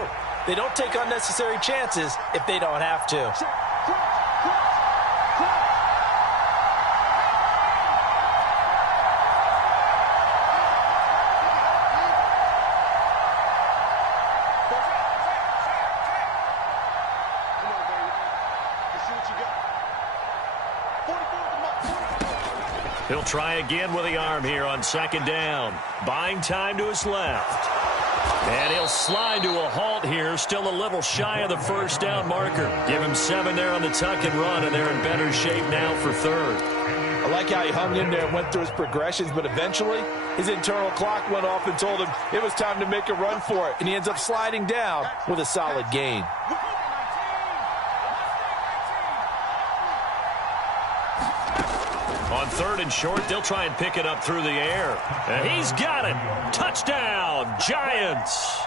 They don't take unnecessary chances if they don't have to. He'll try again with the arm here on 2nd down. Buying time to his left. And he'll slide to a halt here, still a little shy of the first down marker. Give him 7 there on the tuck and run, and they're in better shape now for 3rd. I like how he hung in there and went through his progressions, but eventually his internal clock went off and told him it was time to make a run for it, and he ends up sliding down with a solid gain. On 3rd and short, they'll try and pick it up through the air. And he's got it. Touchdown, Giants.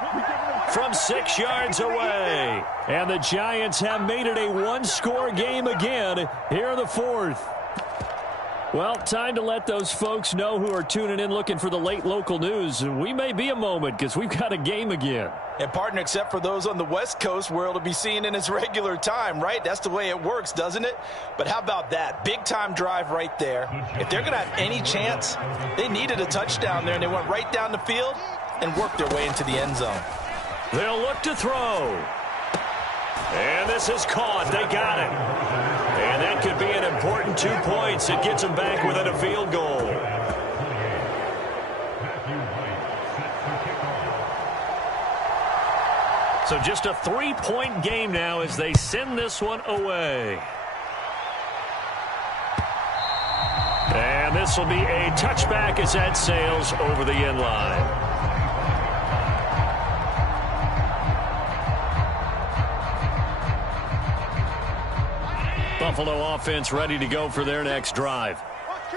From 6 yards away. And the Giants have made it a 1-score game again here in the 4th. Well, time to let those folks know who are tuning in looking for the late local news. And we may be a moment because we've got a game again. And, partner, except for those on the West Coast where it'll be seen in its regular time, right? That's the way it works, doesn't it? But how about that? Big-time drive right there. If they're going to have any chance, they needed a touchdown there, and they went right down the field and worked their way into the end zone. They'll look to throw. And this is caught. They got it. And that could be an important 2 points. It gets them back within a field goal. So just a 3-point game now as they send this one away. And this will be a touchback as that sails over the end line. Buffalo offense ready to go for their next drive.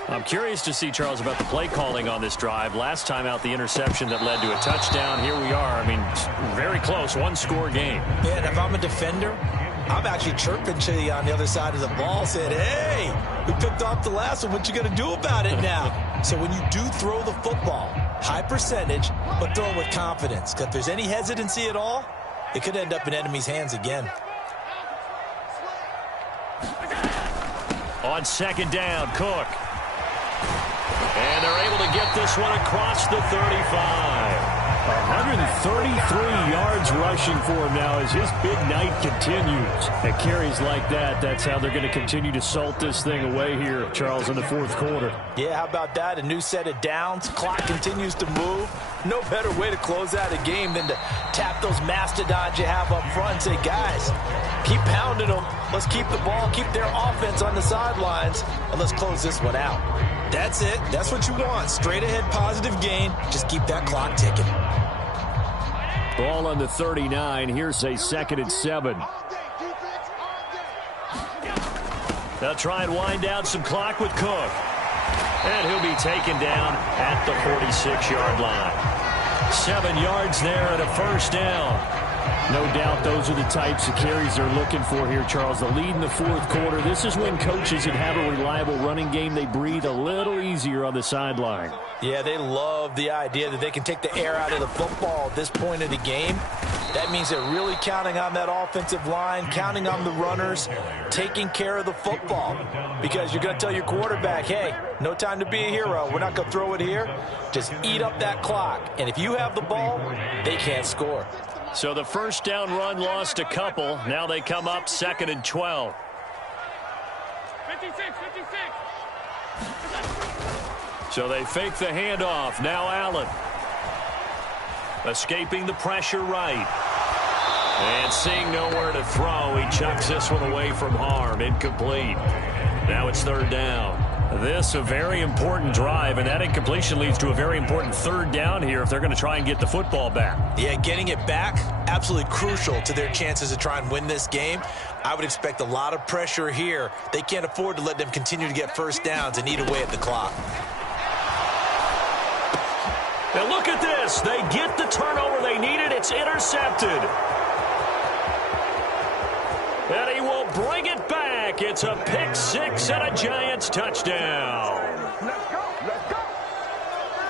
I'm curious to see, Charles, about the play calling on this drive. Last time out, the interception that led to a touchdown. Here we are. I mean, very close, one-score game. Yeah, and if I'm a defender, I'm actually chirping to you on the other side of the ball, saying, hey, we picked off the last one. What you going to do about it now? So when you do throw the football, high percentage, but throw it with confidence. Because if there's any hesitancy at all, it could end up in enemy's hands again. On second down, Cook. And they're able to get this one across the 35. 133 yards rushing for him now as his big night continues. At carries like that, that's how they're going to continue to salt this thing away here, Charles, in the fourth quarter. Yeah, how about that? A new set of downs. Clock continues to move. No better way to close out a game than to tap those mastodons you have up front and say, guys, keep pounding them. Let's keep the ball, keep their offense on the sidelines, and let's close this one out. That's it. That's what you want. Straight ahead positive gain. Just keep that clock ticking. Ball on the 39. Here's a 2nd and 7. They'll try and wind down some clock with Cook. And he'll be taken down at the 46-yard line. 7 yards there and a first down. No doubt those are the types of carries they're looking for here, Charles. The lead in the fourth quarter. This is when coaches that have a reliable running game, they breathe a little easier on the sideline. Yeah, they love the idea that they can take the air out of the football at this point of the game. That means they're really counting on that offensive line, counting on the runners, taking care of the football. Because you're going to tell your quarterback, hey, no time to be a hero. We're not going to throw it here. Just eat up that clock. And if you have the ball, they can't score. So the first down run lost a couple. Now they come up 2nd and 12. 56. So they fake the handoff. Now Allen. Escaping the pressure right. And seeing nowhere to throw, he chucks this one away from harm. Incomplete. Now it's 3rd down. This a very important drive, and that incompletion leads to a very important 3rd down here if they're going to try and get the football back. Yeah, getting it back, absolutely crucial to their chances to try and win this game. I would expect a lot of pressure here. They can't afford to let them continue to get first downs and eat away at the clock. Now look at this. They get the turnover they needed. It's intercepted. And he will bring it back. It's a pick six and a Giants touchdown.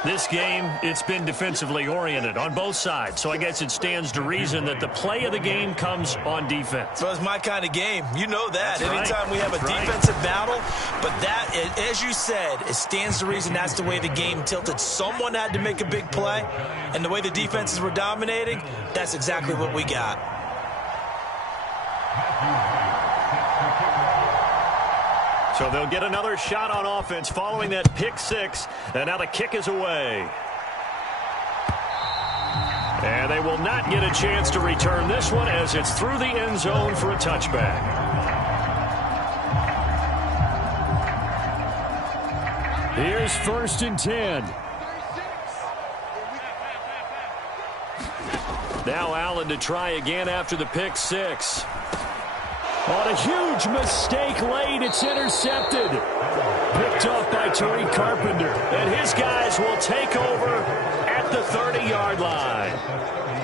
This game, it's been defensively oriented on both sides. So I guess it stands to reason that the play of the game comes on defense. So it's my kind of game. You know that. That's Anytime right. we have a defensive battle. But that, as you said, it stands to reason that's the way the game tilted. Someone had to make a big play. And the way the defenses were dominating, that's exactly what we got. So they'll get another shot on offense following that pick six. And now the kick is away. And they will not get a chance to return this one as it's through the end zone for a touchback. Here's 1st and 10. Now Allen to try again after the pick six. On a huge mistake late, it's intercepted. Picked off by Tariq Carpenter. And his guys will take over at at the 30-yard line.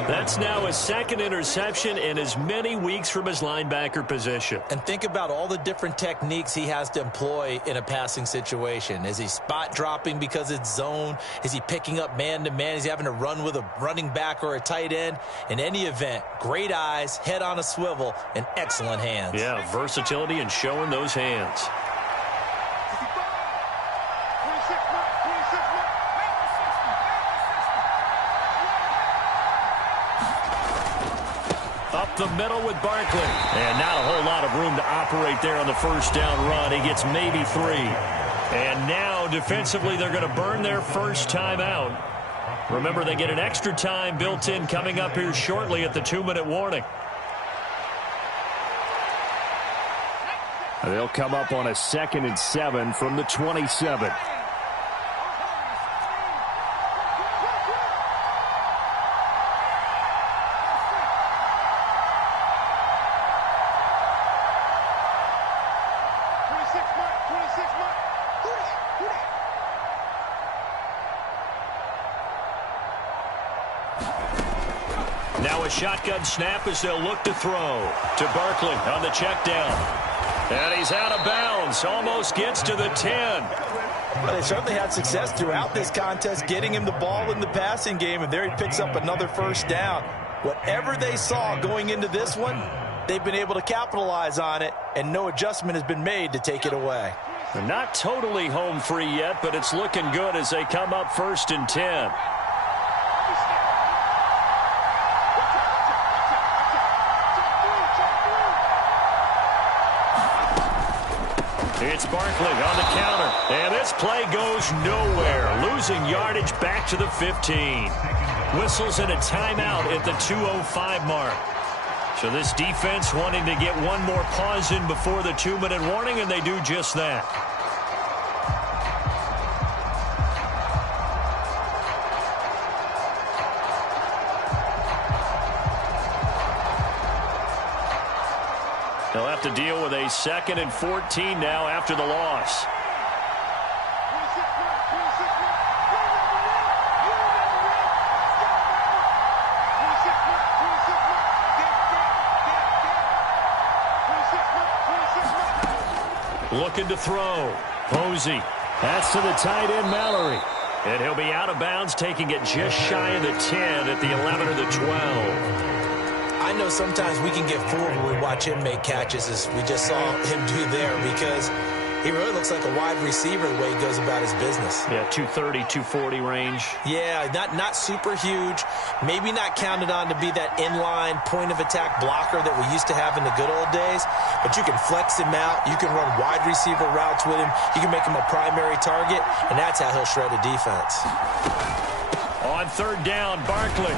That's now his second interception in as many weeks from his linebacker position. And think about all the different techniques he has to employ in a passing situation. Is he spot dropping because it's zone? Is he picking up man-to-man? Is he having to run with a running back or a tight end? In any event, great eyes, head on a swivel, and excellent hands. Yeah, versatility and showing those hands. Up the middle with Barkley. And not a whole lot of room to operate there on the first down run. He gets maybe 3. And now, defensively, they're going to burn their first time out. Remember, they get an extra time built in coming up here shortly at the 2-minute warning. They'll come up on a 2nd and 7 from the 27. Now a shotgun snap as they'll look to throw to Barkley on the check down. And he's out of bounds. Almost gets to the 10. Well, they certainly had success throughout this contest getting him the ball in the passing game, and there he picks up another first down. Whatever they saw going into this one, they've been able to capitalize on it, and no adjustment has been made to take it away. They're not totally home free yet, but it's looking good as they come up 1st and 10. It's Barkley on the counter, and this play goes nowhere, losing yardage back to the 15. Whistles and a timeout at the 2:05 mark. So this defense wanting to get one more pause in before the 2-minute warning, and they do just that. They'll have to deal with a 2nd and 14 now after the loss. Looking to throw. Posey. That's to the tight end, Mallory. And he'll be out of bounds, taking it just shy of the 10 at the 11 or the 12. I know sometimes we can get fooled when we watch him make catches, as we just saw him do there, because he really looks like a wide receiver the way he goes about his business. Yeah, 230, 240 range. Yeah, not super huge. Maybe not counted on to be that inline point-of-attack blocker that we used to have in the good old days, but you can flex him out. You can run wide receiver routes with him. You can make him a primary target, and that's how he'll shred a defense. On 3rd down, Barkley.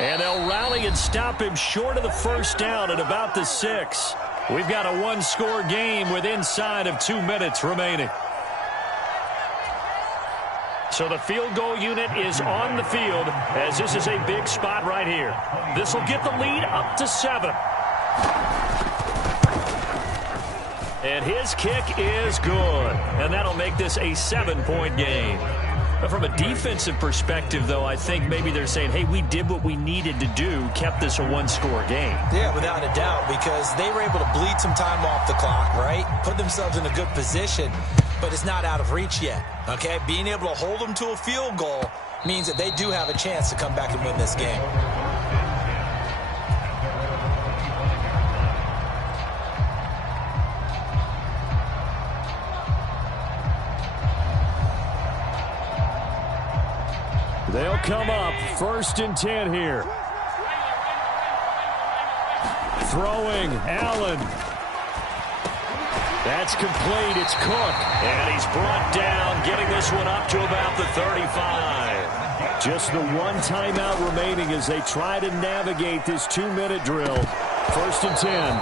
And they'll rally and stop him short of the first down at about the 6. We've got a 1-score game with inside of 2 minutes remaining. So the field goal unit is on the field, as this is a big spot right here. This will get the lead up to 7. And his kick is good. And that'll make this a 7-point game. But from a defensive perspective, though, I think maybe they're saying, hey, we did what we needed to do, kept this a 1-score game. Yeah, without a doubt, because they were able to bleed some time off the clock, right? Put themselves in a good position, but it's not out of reach yet, okay? Being able to hold them to a field goal means that they do have a chance to come back and win this game. They'll come up 1st and 10 here. Throwing, Allen. That's complete. It's Cook. And he's brought down, getting this one up to about the 35. Just the one timeout remaining as they try to navigate this 2-minute drill. 1st and 10.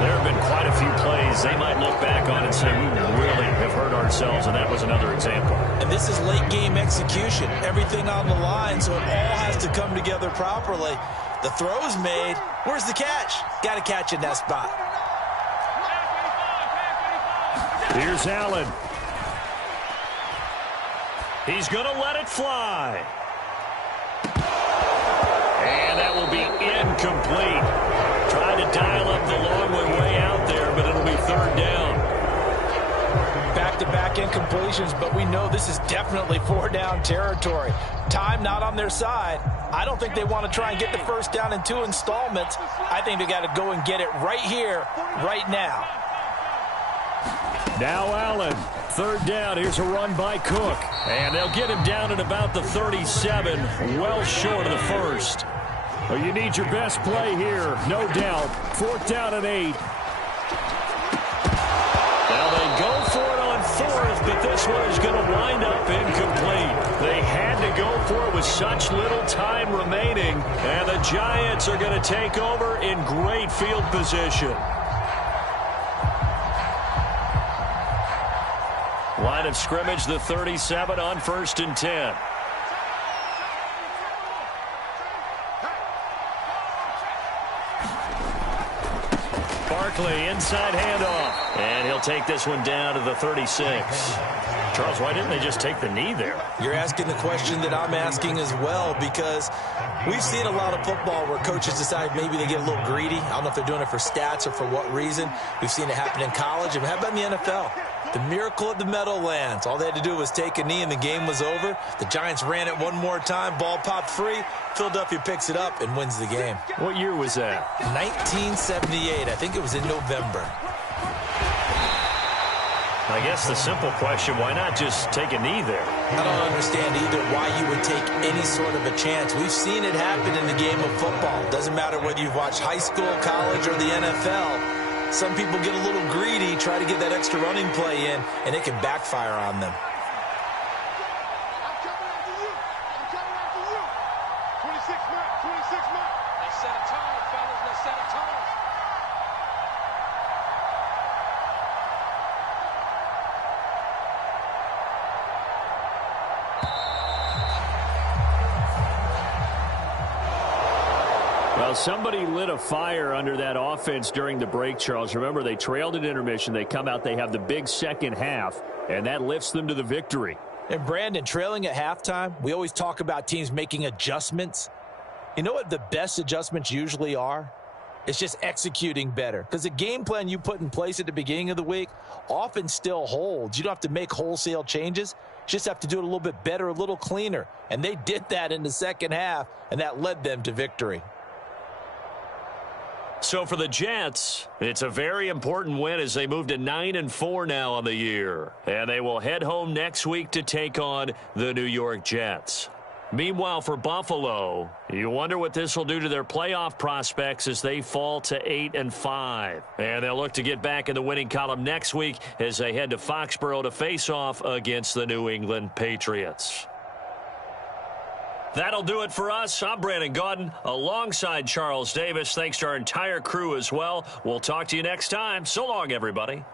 There have been quite a few plays they might look back on and say, we really have hurt ourselves, and that was another example. And this is late-game execution. Everything on the line, so it all has to come together properly. The throw's made. Where's the catch? Got to catch in that spot. Here's Allen. He's going to let it fly. And that will be incomplete. Tried to dial up the long way out there, but it'll be third down. Back-to-back incompletions, but we know this is definitely four-down territory. Time not on their side. I don't think they want to try and get the first down in 2 installments. I think they got to go and get it right here, right now. Now Allen, third down. Here's a run by Cook. And they'll get him down at about the 37, well short of the first. Well, you need your best play here, no doubt. Fourth down and 8. Now they go for it on fourth, but this one is going to wind up incomplete. They had to go for it with such little time remaining, and the Giants are going to take over in great field position. Line of scrimmage, the 37 on 1st and 10. Barkley, inside handoff. And he'll take this one down to the 36. Charles, why didn't they just take the knee there? You're asking the question that I'm asking as well, because we've seen a lot of football where coaches decide maybe they get a little greedy. I don't know if they're doing it for stats or for what reason. We've seen it happen in college. And how about in the NFL? The miracle at the Meadowlands. All they had to do was take a knee and the game was over. The Giants ran it one more time. Ball popped free. Philadelphia picks it up and wins the game. What year was that? 1978. I think it was in November. I guess the simple question, why not just take a knee there? I don't understand either why you would take any sort of a chance. We've seen it happen in the game of football. Doesn't matter whether you've watched high school, college, or the NFL. Some people get a little greedy, try to get that extra running play in, and it can backfire on them. I'm coming after you. I'm coming after you. 26 mark, 26 mark. Let's set a tone, fellas. Let's set a tone. Well, somebody lit a fire under that offense during the break, Charles. Remember, they trailed at intermission. They come out, they have the big second half, and that lifts them to the victory. And Brandon, trailing at halftime, we always talk about teams making adjustments. You know what the best adjustments usually are? It's just executing better. Because the game plan you put in place at the beginning of the week often still holds. You don't have to make wholesale changes. You just have to do it a little bit better, a little cleaner. And they did that in the second half, and that led them to victory. So for the Jets, it's a very important win as they move to 9-4 now on the year. And they will head home next week to take on the New York Jets. Meanwhile, for Buffalo, you wonder what this will do to their playoff prospects as they fall to 8-5. And they'll look to get back in the winning column next week as they head to Foxborough to face off against the New England Patriots. That'll do it for us. I'm Brandon Gaudin alongside Charles Davis. Thanks to our entire crew as well. We'll talk to you next time. So long, everybody.